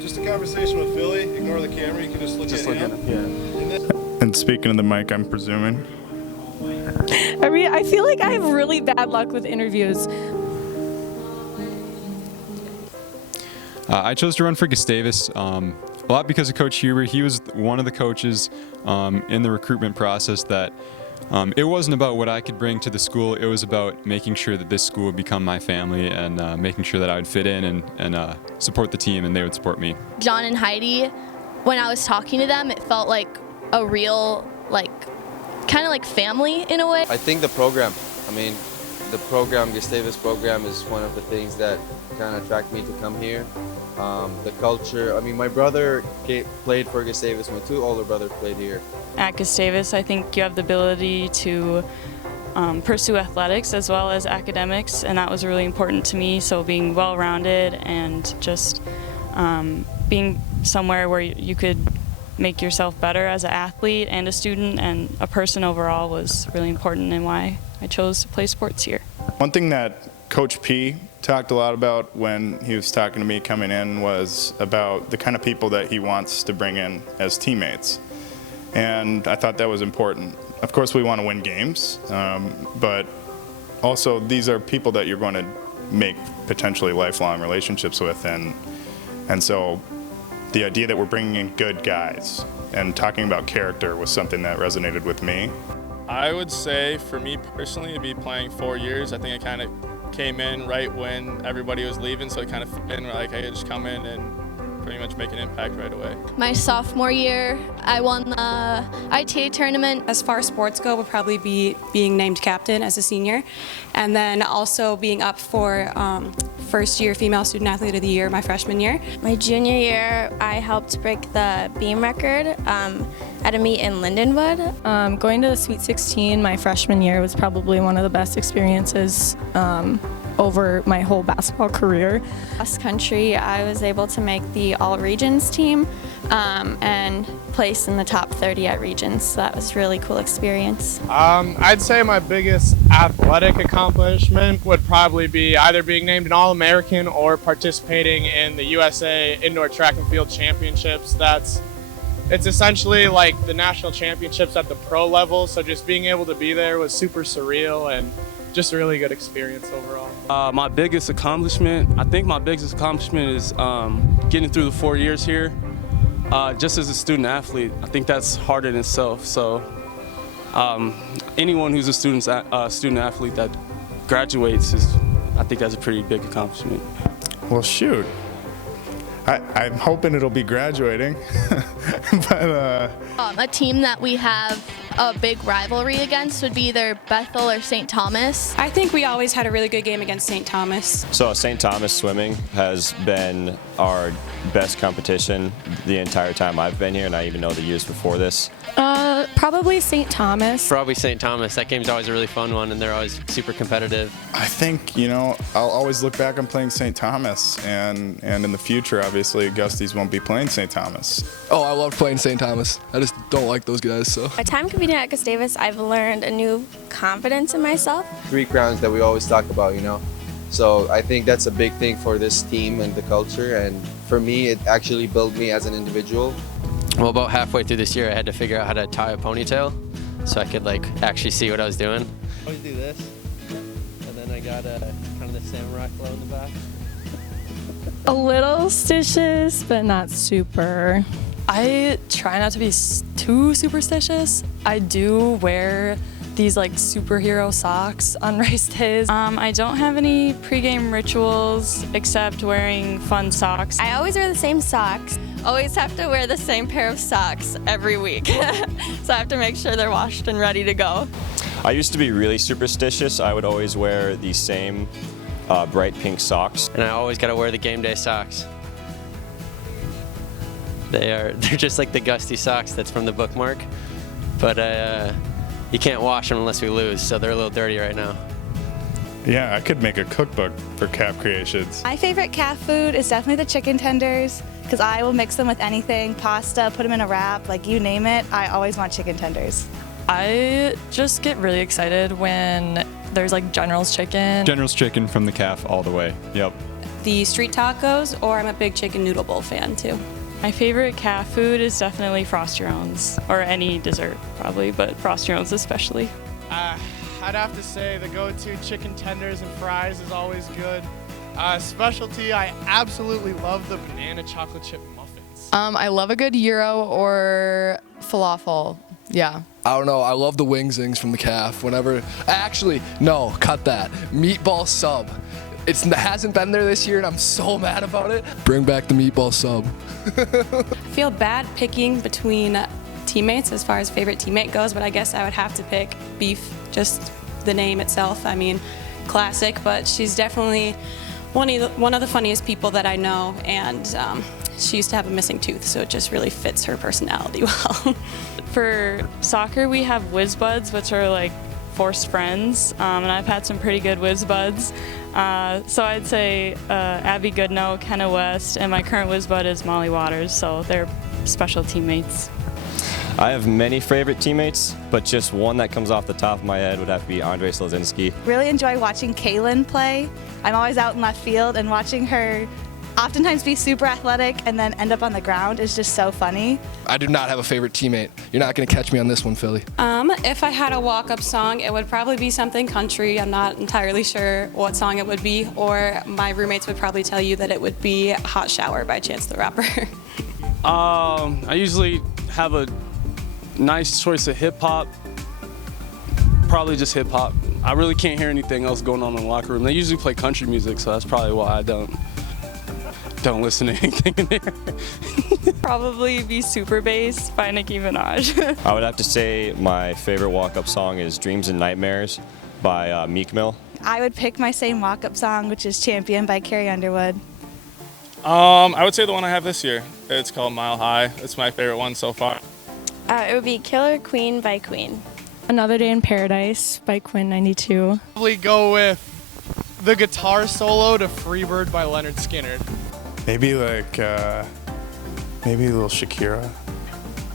Just a conversation with Philly. Ignore the camera. You can just look at him. Yeah. And speaking of the mic, I'm presuming. I feel like I have really bad luck with interviews. I chose to run for Gustavus a lot because of Coach Huber. He was one of the coaches in the recruitment process that it wasn't about what I could bring to the school. It was about making sure that this school would become my family and making sure that I would fit in and support the team and they would support me. John and Heidi, when I was talking to them, it felt like a real, kind of like family in a way. I think the program, Gustavus program is one of the things that kind of attracted me to come here. The culture, my brother played for Gustavus, my two older brothers played here. At Gustavus, I think you have the ability to pursue athletics as well as academics, and that was really important to me. So being well-rounded and just being somewhere where you could make yourself better as an athlete and a student and a person overall was really important and why I chose to play sports here. One thing that Coach P talked a lot about when he was talking to me coming in was about the kind of people that he wants to bring in as teammates. And I thought that was important. Of course, we want to win games, but also these are people that you're going to make potentially lifelong relationships with. And so the idea that we're bringing in good guys and talking about character was something that resonated with me. I would say for me personally, to be playing 4 years, I think I kind of came in right when everybody was leaving, so it kind of fit in like I could just come in and pretty much make an impact right away. My sophomore year, I won the ITA tournament. As far as sports go, would probably be being named captain as a senior, and then also being up for first year female student athlete of the year my freshman year. My junior year, I helped break the beam record at a meet in Lindenwood. Going to the Sweet 16 my freshman year was probably one of the best experiences over my whole basketball career. Cross country, I was able to make the all regions team and place in the top 30 at regions, so that was a really cool experience. I'd say my biggest athletic accomplishment would probably be either being named an All-American or participating in the USA Indoor Track and Field Championships. It's essentially like the national championships at the pro level, so just being able to be there was super surreal and just a really good experience overall. My biggest accomplishment is getting through the 4 years here. Just as a student athlete, I think that's hard in itself. So anyone who's a student athlete that graduates I think that's a pretty big accomplishment. Well, shoot. I'm hoping it'll be graduating, but A team that we have a big rivalry against would be either Bethel or St. Thomas. I think we always had a really good game against St. Thomas. So St. Thomas swimming has been our best competition the entire time I've been here, and I even know the years before this. Probably St. Thomas. Probably St. Thomas. That game's always a really fun one, and they're always super competitive. I think, I'll always look back on playing St. Thomas, and in the future, obviously, Gusties won't be playing St. Thomas. Oh, I love playing St. Thomas. I just don't like those guys, so. My time competing at Gustavus, I've learned a new confidence in myself. 3 crowns that we always talk about, So I think that's a big thing for this team and the culture, and for me, it actually built me as an individual. Well, about halfway through this year, I had to figure out how to tie a ponytail so I could actually see what I was doing. I always do this, and then I got kind of the samurai flow in the back. A little stitious, but not super. I try not to be too superstitious. I do wear these superhero socks on race days. I don't have any pregame rituals except wearing fun socks. I always wear the same socks. Always have to wear the same pair of socks every week. So I have to make sure they're washed and ready to go. I used to be really superstitious. I would always wear the same bright pink socks. And I always got to wear the game day socks. They're just like the Gusty socks that's from the bookmark, but you can't wash them unless we lose, so they're a little dirty right now. Yeah, I could make a cookbook for calf creations. My favorite calf food is definitely the chicken tenders, because I will mix them with anything, pasta, put them in a wrap, you name it, I always want chicken tenders. I just get really excited when there's General's chicken. General's chicken from the calf all the way, yep. the street tacos, or I'm a big chicken noodle bowl fan too. My favorite calf food is definitely Frost Your Owns, or any dessert probably, but Frost Your Owns especially. I'd have to say the go-to chicken tenders and fries is always good. Specialty, I absolutely love the banana chocolate chip muffins. I love a good gyro or falafel. Yeah. I don't know. I love the wings from the calf. Actually, no, cut that. Meatball sub. It hasn't been there this year, and I'm so mad about it. Bring back the meatball sub. I feel bad picking between teammates as far as favorite teammate goes, but I guess I would have to pick Beef, just the name itself. I mean, classic, but she's definitely one of the funniest people that I know, and she used to have a missing tooth, so it just really fits her personality well. For soccer, we have whiz buds, which are like forced friends, and I've had some pretty good whiz buds. So I'd say Abby Goodnow, Kenna West, and my current whiz bud is Molly Waters, so they're special teammates. I have many favorite teammates, but just one that comes off the top of my head would have to be Andre Slazinski. Really enjoy watching Kaylin play. I'm always out in left field, and watching her oftentimes be super athletic and then end up on the ground is just so funny. I do not have a favorite teammate. You're not going to catch me on this one, Philly. If I had a walk-up song, it would probably be something country. I'm not entirely sure what song it would be, or my roommates would probably tell you that it would be Hot Shower by Chance the Rapper. I usually have a nice choice of hip-hop, probably just hip-hop. I really can't hear anything else going on in the locker room. They usually play country music, so that's probably why I don't listen to anything in there. Probably be Super Bass by Nicki Minaj. I would have to say my favorite walk-up song is Dreams and Nightmares by Meek Mill. I would pick my same walk-up song, which is Champion by Carrie Underwood. I would say the one I have this year. It's called Mile High. It's my favorite one so far. It would be Killer Queen by Queen. Another Day in Paradise by Quinn 92. Probably go with the guitar solo to Freebird by Leonard Skinner. Maybe maybe a little Shakira.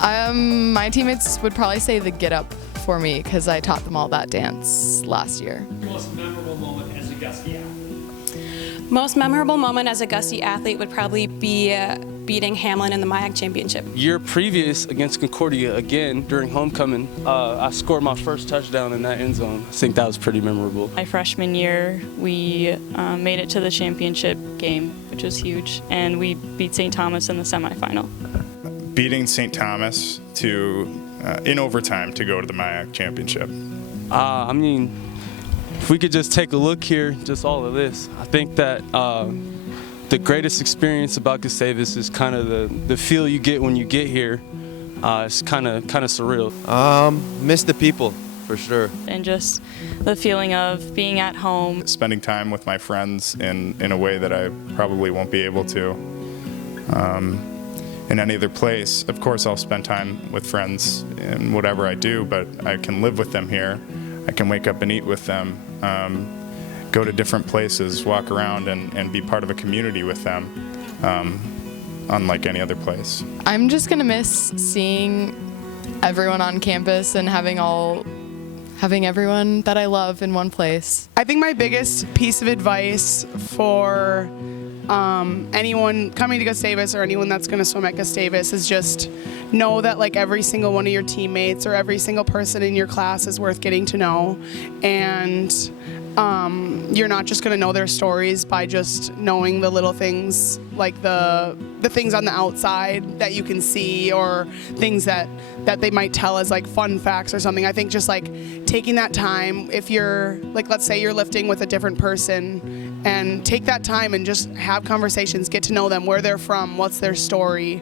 My teammates would probably say the Get Up for me because I taught them all that dance last year. Most memorable moment as a Gusty athlete? Most memorable moment as a Gusty athlete would probably be beating Hamlin in the MIAC championship. Year previous against Concordia, again, during homecoming, I scored my first touchdown in that end zone. I think that was pretty memorable. My freshman year, we made it to the championship game, which was huge, and we beat St. Thomas in the semifinal. Beating St. Thomas in overtime to go to the MIAC championship. I mean, if we could just take a look here, just all of this, I think that the greatest experience about Gustavus is kind of the feel you get when you get here. It's kind of surreal. Miss the people, for sure. And just the feeling of being at home. Spending time with my friends in a way that I probably won't be able to in any other place. Of course, I'll spend time with friends in whatever I do, but I can live with them here. I can wake up and eat with them. Go to different places, walk around, and be part of a community with them, unlike any other place. I'm just gonna miss seeing everyone on campus and having everyone that I love in one place. I think my biggest piece of advice for anyone coming to Gustavus or anyone that's going to swim at Gustavus is just know that like every single one of your teammates or every single person in your class is worth getting to know, and you're not just going to know their stories by just knowing the little things, like the things on the outside that you can see, or things that they might tell as like fun facts or something. I think just like taking that time, if you're like, let's say you're lifting with a different person, and take that time and just have conversations, get to know them, where they're from, what's their story.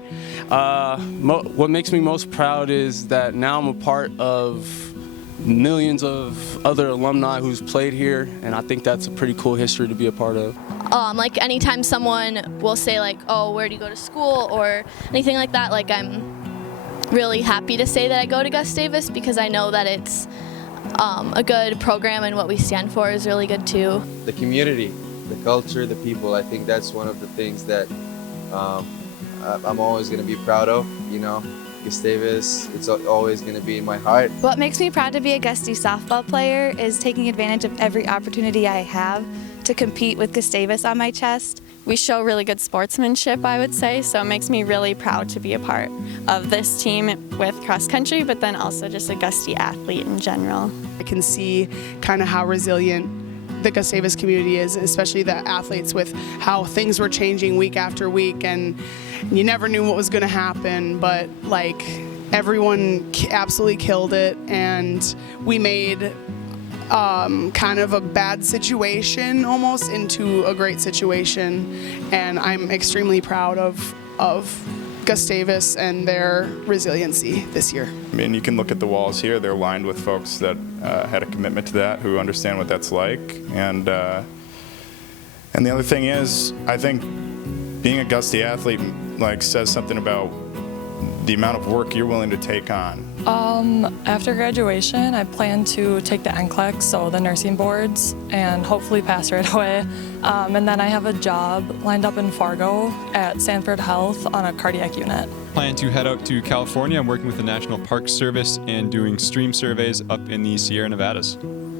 What makes me most proud is that now I'm a part of millions of other alumni who's played here, and I think that's a pretty cool history to be a part of. Like anytime someone will say like, oh, where do you go to school or anything like that, like I'm really happy to say that I go to Gustavus because I know that it's a good program, and what we stand for is really good too. The community, the culture, the people, I think that's one of the things that I'm always going to be proud of, you know. Gustavus, it's always going to be in my heart. What makes me proud to be a Gusty softball player is taking advantage of every opportunity I have to compete with Gustavus on my chest. We show really good sportsmanship, I would say, so it makes me really proud to be a part of this team with cross country, but then also just a Gusty athlete in general. I can see kind of how resilient the Gustavus community is, especially the athletes, with how things were changing week after week, and you never knew what was going to happen, but like everyone absolutely killed it, and we made kind of a bad situation almost into a great situation, and I'm extremely proud of Gustavus and their resiliency this year. I mean, you can look at the walls here. They're lined with folks that had a commitment to that, who understand what that's like. And the other thing is, I think being a Gusty athlete like says something about the amount of work you're willing to take on. After graduation, I plan to take the NCLEX, so the nursing boards, and hopefully pass right away. And then I have a job lined up in Fargo at Sanford Health on a cardiac unit. Plan to head out to California. I'm working with the National Park Service and doing stream surveys up in the Sierra Nevadas.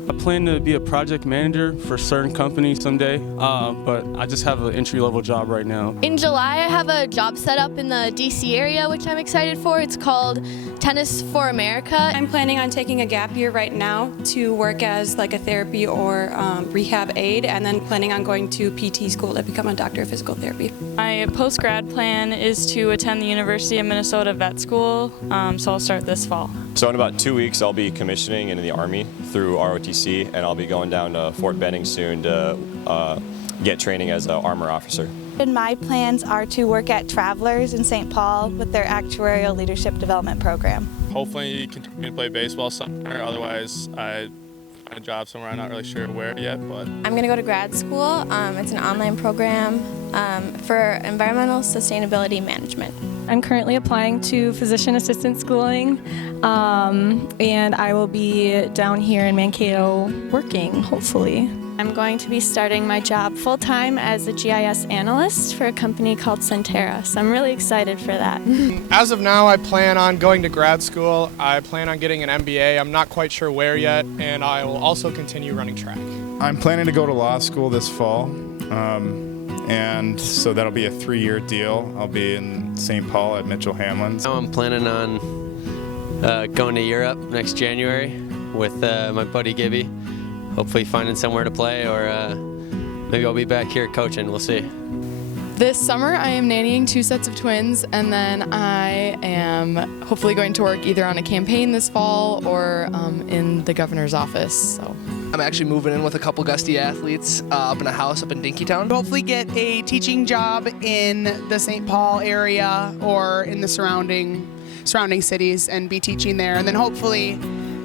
I plan to be a project manager for a certain company someday, but I just have an entry-level job right now. In July, I have a job set up in the DC area, which I'm excited for. It's called Tennis for America. I'm planning on taking a gap year right now to work as like a therapy or rehab aide, and then planning on going to PT school to become a doctor of physical therapy. My post-grad plan is to attend the University of Minnesota Vet School, so I'll start this fall. So in about 2 weeks, I'll be commissioning into the Army through ROTC, and I'll be going down to Fort Benning soon to get training as an armor officer. And my plans are to work at Travelers in St. Paul with their actuarial leadership development program. Hopefully continue to play baseball somewhere, otherwise I find a job somewhere. I'm not really sure where yet, but I'm going to go to grad school. It's an online program for environmental sustainability management. I'm currently applying to physician assistant schooling, and I will be down here in Mankato working, hopefully. I'm going to be starting my job full-time as a GIS analyst for a company called Centera, so I'm really excited for that. As of now, I plan on going to grad school. I plan on getting an MBA. I'm not quite sure where yet, and I will also continue running track. I'm planning to go to law school this fall, and so that'll be a 3-year deal. I'll be in St. Paul at Mitchell Hamlin's. Now I'm planning on going to Europe next January with my buddy Gibby. Hopefully finding somewhere to play, or maybe I'll be back here coaching. We'll see. This summer I am nannying 2 sets of twins, and then I am hopefully going to work either on a campaign this fall or in the governor's office. So I'm actually moving in with a couple Gusty athletes up in a house up in Dinkytown. Hopefully get a teaching job in the St. Paul area or in the surrounding cities and be teaching there, and then hopefully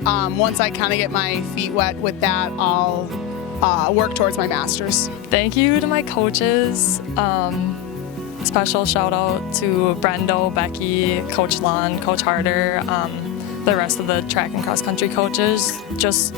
once I kind of get my feet wet with that, I'll work towards my master's. Thank you to my coaches. Special shout out to Brendo, Becky, Coach Lund, Coach Harder, the rest of the track and cross country coaches, just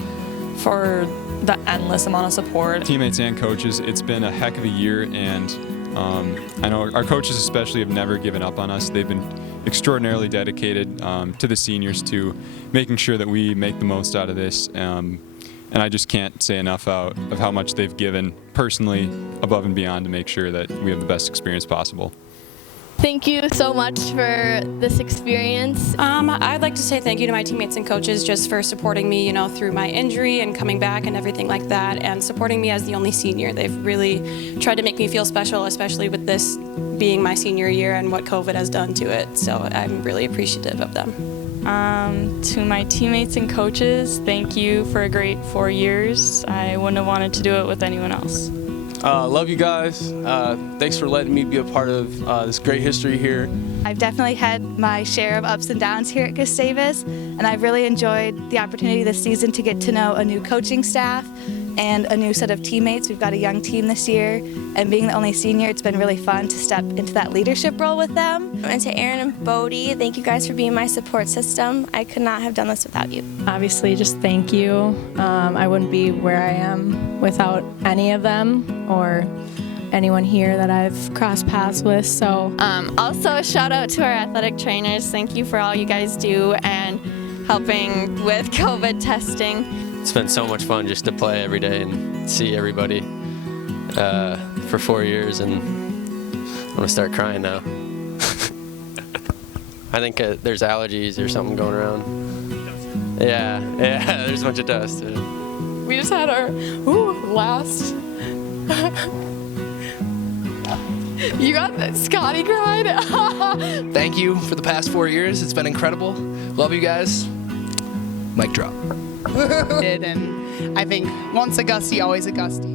for the endless amount of support. Teammates and coaches, it's been a heck of a year, and I know our coaches especially have never given up on us. They've been extraordinarily dedicated to the seniors, to making sure that we make the most out of this. And I just can't say enough of how much they've given personally above and beyond to make sure that we have the best experience possible. Thank you so much for this experience. I'd like to say thank you to my teammates and coaches just for supporting me, through my injury and coming back and everything like that, and supporting me as the only senior. They've really tried to make me feel special, especially with this being my senior year and what COVID has done to it. So I'm really appreciative of them. To my teammates and coaches, thank you for a great 4 years. I wouldn't have wanted to do it with anyone else. Love you guys. Thanks for letting me be a part of this great history here. I've definitely had my share of ups and downs here at Gustavus, and I've really enjoyed the opportunity this season to get to know a new coaching staff and a new set of teammates. We've got a young team this year, and being the only senior, it's been really fun to step into that leadership role with them. And to Aaron and Bodie, thank you guys for being my support system. I could not have done this without you. Obviously, just thank you. I wouldn't be where I am without any of them or anyone here that I've crossed paths with. So also a shout out to our athletic trainers. Thank you for all you guys do and helping with COVID testing. It's been so much fun just to play every day and see everybody for 4 years, and I'm gonna start crying now. I think there's allergies or something going around. Yeah, there's a bunch of dust. We just had our last. You got that? Scotty cried. Thank you for the past 4 years. It's been incredible. Love you guys. Mic drop. And I think once a Gusty, always a Gusty.